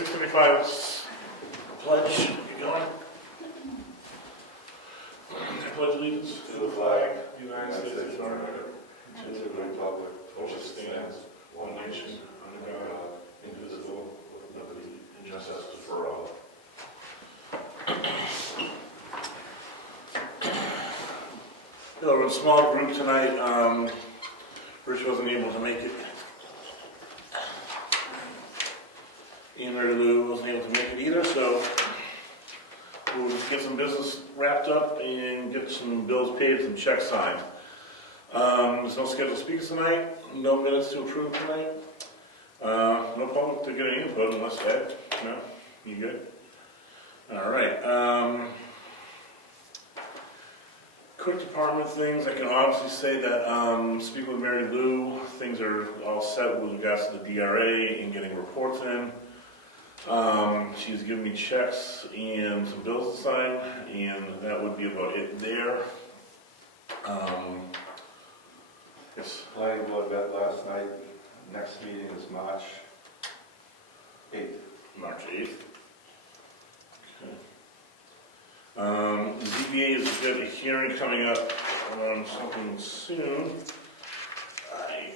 6:55 pledge, you going? I pledge allegiance to the flag of the United States of America, and to the republic for which which it stands, one nation, under God, indivisible, with liberty and justice for all. We're in a small group tonight. Rich wasn't able to make it. And Mary Lou wasn't able to make it either, so we'll just get some business wrapped up and get some bills paid, some checks signed. There's no scheduled speakers tonight, no minutes to approve tonight. No public to get any input unless Ed, no, you good? All right. Quick department things, I can honestly say that, speaking with Mary Lou, things are all set with regards to the DRA and getting reports in. She's given me checks and some bills to sign, and that would be about it there. Yes. Planning board met last night. Next meeting is March 8th. March 8th. Okay. ZBA has got a hearing coming up on something soon. I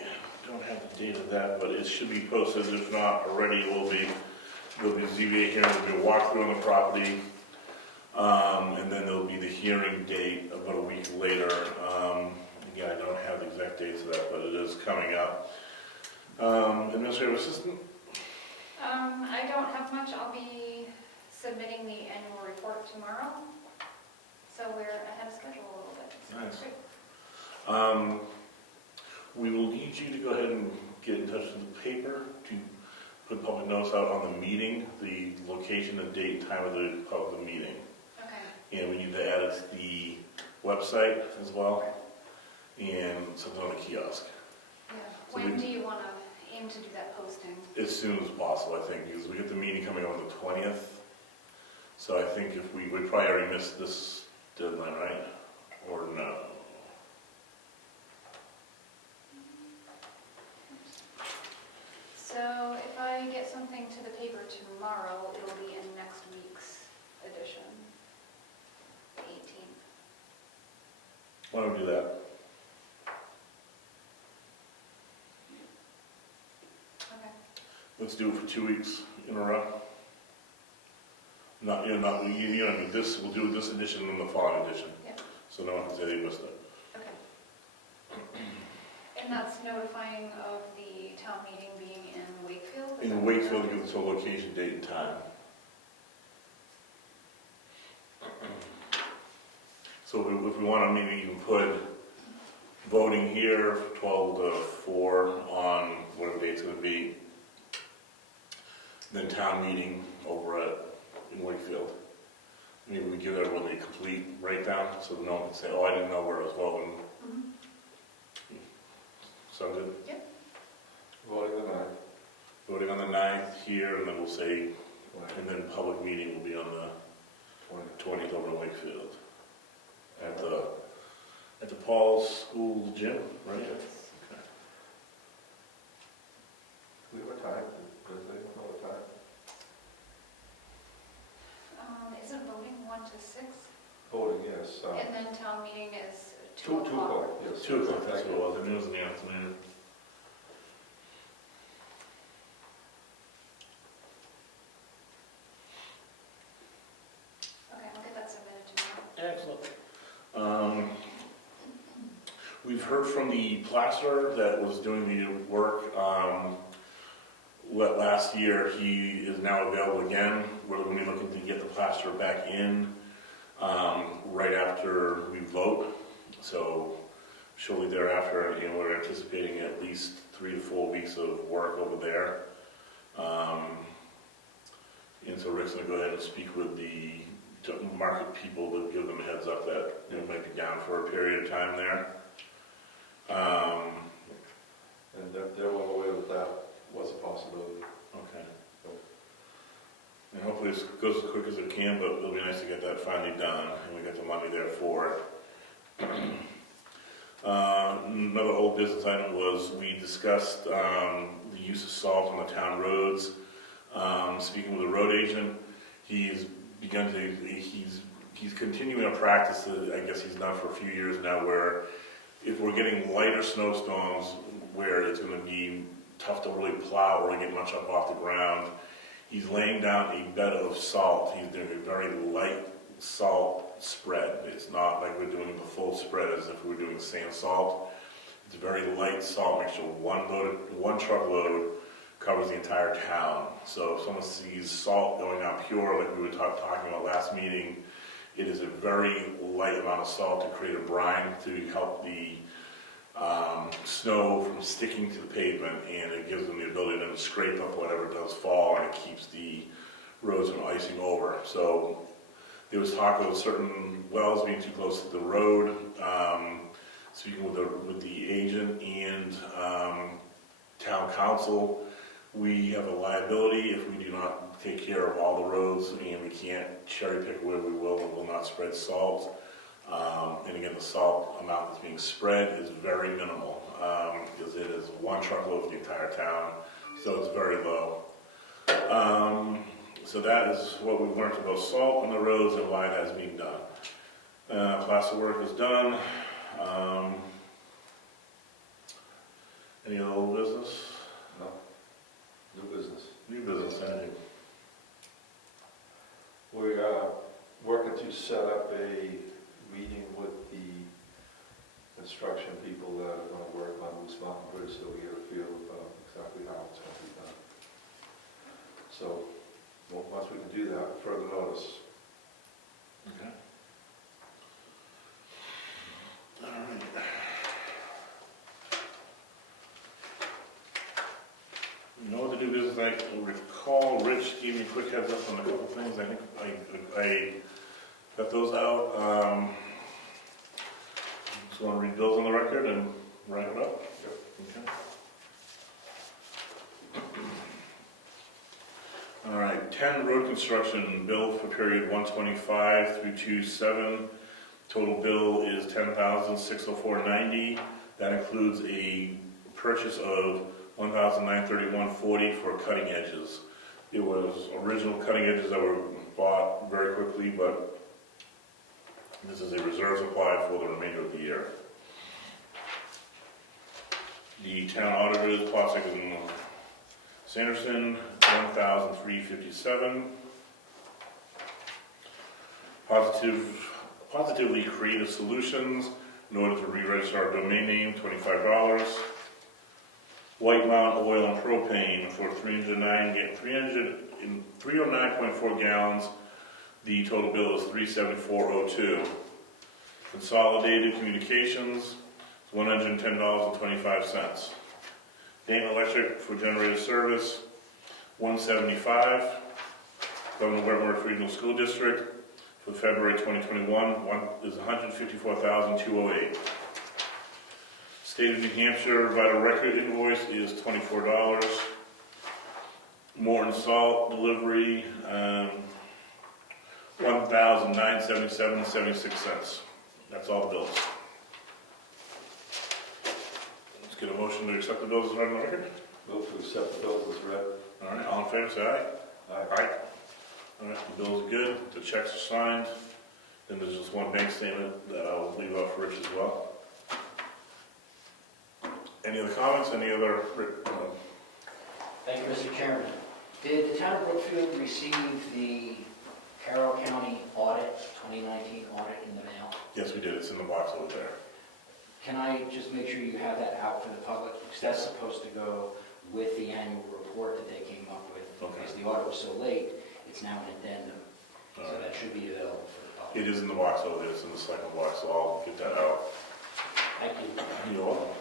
don't have the date of that, but it should be posted. If not already, it will be. There'll be a ZBA hearing, there'll be a walkthrough on the property, and then there'll be the hearing date about a week later. Again, I don't have the exact dates of that, but it is coming up. Administrative assistant? I don't have much. I'll be submitting the annual report tomorrow, so we're ahead of schedule a little bit. So Nice. great. We will need you to go ahead and get in touch with the paper to put public notice out on the meeting, the location, the date, and time of the meeting. Okay. And we need to add it to the website as well, and something on the kiosk. Yeah. So When we- do you want to aim to do that posting? As soon as possible, I think, because we get the meeting coming up on the 20th. So I think if we would probably already miss this deadline, right? Or no? So if I get something to the paper tomorrow, it'll be in next week's edition, the 18th. Why don't we do that? Okay. Let's do it for 2 weeks in a row. Not, you know, this, we'll do this edition and the following edition. Yep. So no one can say they missed it. Okay. And that's notifying of the town meeting being in Wakefield? Is that In what Wakefield, that- give us a location, date, and time. So if we want to maybe even put voting here, 12 to 4 on whatever date's going to be, then town meeting over in Wakefield. Maybe we give everyone a complete breakdown so no one can say, oh, I didn't know where I was voting. Mhm. Sound good? Voting the 9th. Voting on the 9th here, and then we'll say, and then public meeting will be on the 20th over in Wakefield. At the Paul's School Gym, right? Okay. We have a time. Does anyone know the time? Isn't voting 1 to 6? Voting, yes. And then town meeting is 2 2 o'clock. o'clock, yes. 2 o'clock, that's what it was. I knew it was in the afternoon. Okay, I'll get that submitted tomorrow. Excellent. We've heard from the plasterer that was doing the work last year. He is now available again. We're going to be looking to get the plasterer back in right after we vote. So shortly thereafter, we're anticipating at least 3 to 4 weeks of work over there. And so Rick's going to go ahead and speak with the market people to give them a heads up that it might be down for a period of time there. And they're well aware that that was a possibility. Okay. And hopefully this goes as quick as it can, but it'll be nice to get that finally done, and we got the money there for it. Another old business item was we discussed the use of salt on the town roads. Speaking with the road agent, he's continuing a practice that I guess he's done for a few years now, where if we're getting lighter snowstorms where it's going to be tough to really plow or get much up off the ground, he's laying down a bed of salt. He's doing a very light salt spread. It's not like we're doing the full spread as if we were doing sand salt. It's a very light salt mixture. One truckload covers the entire town. So if someone sees salt going out pure, like we were talking about last meeting, it is a very light amount of salt to create a brine to help the snow from sticking to the pavement, and it gives them the ability then to scrape up whatever does fall, and it keeps the roads from icing over. So there was talk of certain wells being too close to the road. Speaking with the agent and town council, we have a liability if we do not take care of all the roads, and we can't cherry pick where we will and will not spread salt. And again, the salt amount that's being spread is very minimal, because it is one truckload for the entire town, so it's very low. So that is what we've learned about salt on the roads and why it has been done. Plaster work is done. Any other old business? No. New business. New business, anything? We are working to set up a meeting with the construction people that are going to work on Moose Mountain Bridge, so we get a feel of exactly how it's going to be done. So, once we can do that, further notice. Okay. All right. No other new business. I recall Rich gave me a quick heads up on a couple things. I think I got those out. Just want to read those on the record and wrap it up. Yep. Okay. All right, 10 road construction bill for period 125 through 27. Total bill is $10,604.90. That includes a purchase of $1,931.40 for cutting edges. It was original cutting edges that were bought very quickly, but this is a reserve supply for the remainder of the year. The town auditors, Plotzik and Sanderson, $1,357. Positively Creative Solutions, in order to re-register our domain name, $25. White Mountain Oil and Propane for 309.4 gallons. The total bill is $374.02. Consolidated Communications, $110.25. Dayton Electric for generator service, $175. Government Wentworth Regional School District for February 2021 is $154,208. State of New Hampshire Vital Record invoice is $24. Morton Salt delivery, $1,977.76. That's all the bills. Let's get a motion to accept the bills as read on the record. Move to accept the bills as read. All right, all in favor, say aye. Aye. Aye. All right, the bills are good, the checks are signed. Then there's just one bank statement that I'll leave out for Rich as well. Any other comments, any other? Thank you, Mr. Chairman. Did the town of Brookfield receive the Carroll County audit, 2019 audit in the mail? Yes, we did, it's in the box over there. Can I just make sure you have that out for the public? Because that's supposed to go with the annual report that they came up with. Okay. Because the audit was so late, it's now an addendum. All So right. that should be available for the public. It is in the box over there, it's in the second box, so I'll get that out. Thank you. You're welcome.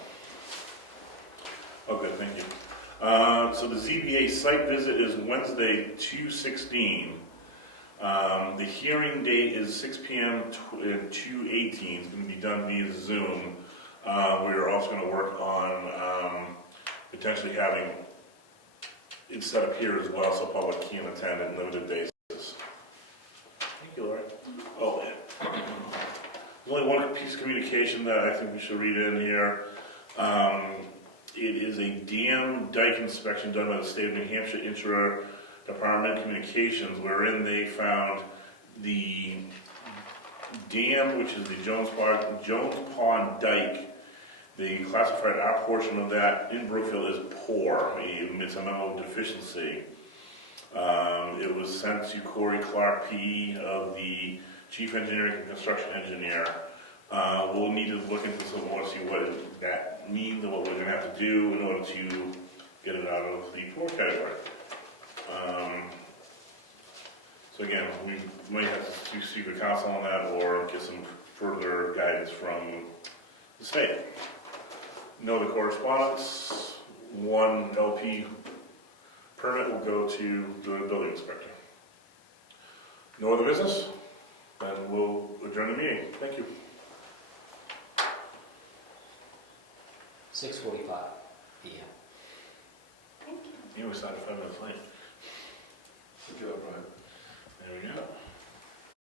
Oh, good, thank you. So the ZBA site visit is Wednesday, 2/16. The hearing date is 6 p.m. 2/18. It's going to be done via Zoom. We're also going to work on potentially having it set up here as well so public can attend on a limited basis. Thank you, Lori. Oh, and there's only one piece of communication that I think we should read in here. It is a dam dike inspection done by the state of New Hampshire Department of Communications, wherein they found the dam, which is the Jones Pond Dike. They classified our portion of that in Brookfield as poor. It's a memo of deficiency. It was sent to Corey Clark, PE, of the Chief Engineering and Construction Engineer. We'll need to look into some more to see what that means and what we're going to have to do in order to get it out of the poor category. So again, we might have to seek the council on that or get some further guidance from the state. No other correspondence. One LP permit will go to the building inspector. No other business? Then we'll adjourn the meeting. Thank you. 6:45 p.m. Thank you. You were started 5 minutes late.